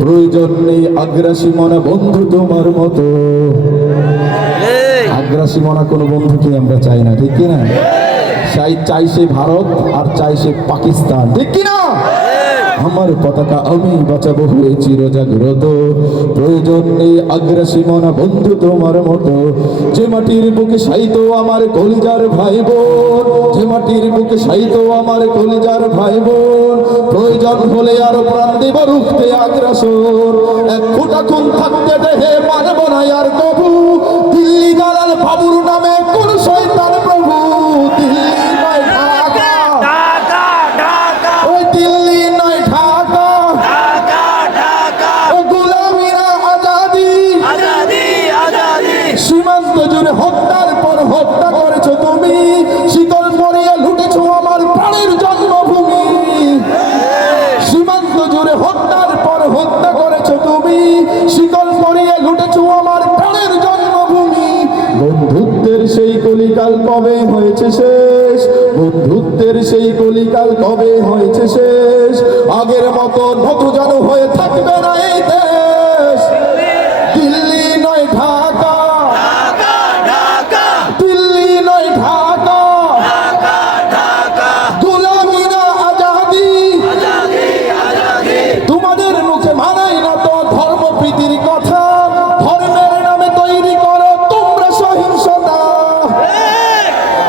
প্রয়োজন নেই আগ্রাসী মনে বন্ধু তোমার মতো। আগ্রাসী মনা কোনো বন্ধুকে আমরা চাই না ঠিক কিনা? চাই চাই সে ভারত আর চাই সে পাকিস্তান ঠিক কিনা? আমার পতাকা আমি বাঁচাবো হয়ে চিরজাগ্রত। প্রয়োজন নেই আগ্রাসী মনা বন্ধু তোমার মতো। যে মাটির বুকে সাইত আমার কলিজার ভাই বোন যে মাটির বুকে সাইত আমার কলিজার ভাই বোন প্রয়োজন হলে আরও প্রাণ দেব রুখতে আগ্রাসন। এক ফোটা খুন থাকতে দেহে মানব না আর কবু দিল্লি দালাল বাবুর নামে কোন হত্যার পর হত্যা করেছ তুমি। শীতল পরিয়ে লুটেছো আমার প্রাণের জন্মভূমি। সীমান্ত জুড়ে হত্যার পর হত্যা করেছ তুমি। শীতল পরিয়ে লুটেছো আমার প্রাণের জন্মভূমি। বন্ধুত্বের সেই কলিকাল কবে হয়েছে শেষ? বন্ধুত্বের সেই কলিকাল কবে হয়েছে শেষ? আগের মতো নত যেন হয়ে থাকবে না এই দেশ। ধর্মের নামে তৈরি করো, তোমরা সহিংসতা।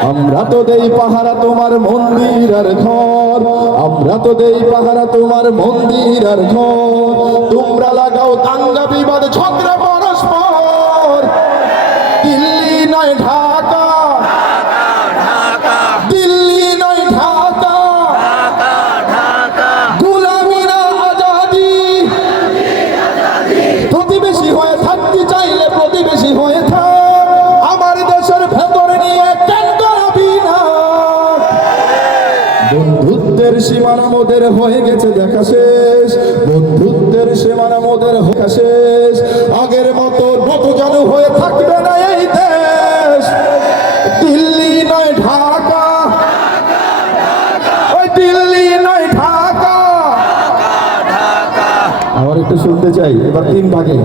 আমরা তো দেই পাহারা তোমার মন্দির আর ঘর। আমরা তো দেই পাহারা তোমার মন্দির আর ঘর। তোমরা লাগাও দাঙ্গা বিবাদ, ঝগড়া পরস্পর। দিল্লি নয় ঢাকা সীমানা মোদের হয়ে গেছে দেখা শেষ। বন্ধুত্বের সীমানা মোদের হয়ে শেষ। আগের মতো নত যেন হয়ে থাকবে না এই দেশ। দিল্লি নয় ঢাকা। ওই নয় ঢাকা। শুনতে চাই। এবার তিন ভাগে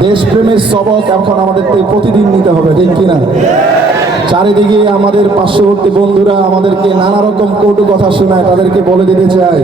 দেশপ্রেমের সবক এখন আমাদের প্রতিদিন নিতে হবে, ঠিক কিনা? চারিদিকে আমাদের পার্শ্ববর্তী বন্ধুরা আমাদেরকে নানা রকম কটু কথা শোনায় তাদেরকে বলে দিতে চাই